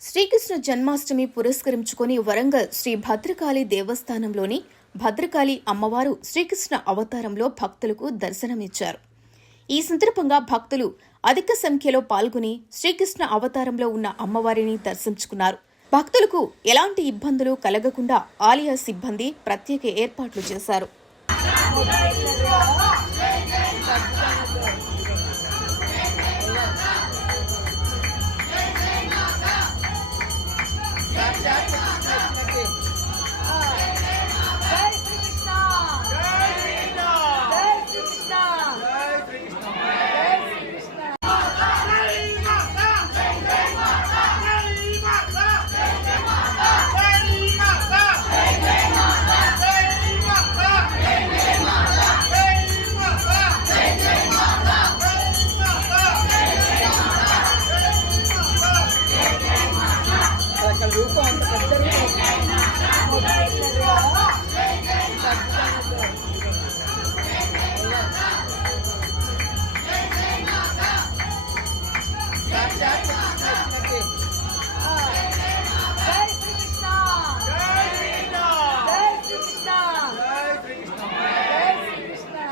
శ్రీకృష్ణ జన్మాష్టమి పురస్కరించుకొని వరంగల్ శ్రీ భద్రకాళి దేవస్థానంలోని భద్రకాళి అమ్మవారు శ్రీకృష్ణ అవతారంలో భక్తులకు దర్శనమిచ్చారు. ఈ సందర్భంగా భక్తులు అధిక సంఖ్యలో పాల్గొని శ్రీకృష్ణ అవతారంలో ఉన్న అమ్మవారిని దర్శించుకున్నారు. భక్తులకు ఎలాంటి ఇబ్బందులు కలగకుండా ఆలయ సిబ్బంది ప్రత్యేక ఏర్పాట్లు చేశారు. Bye.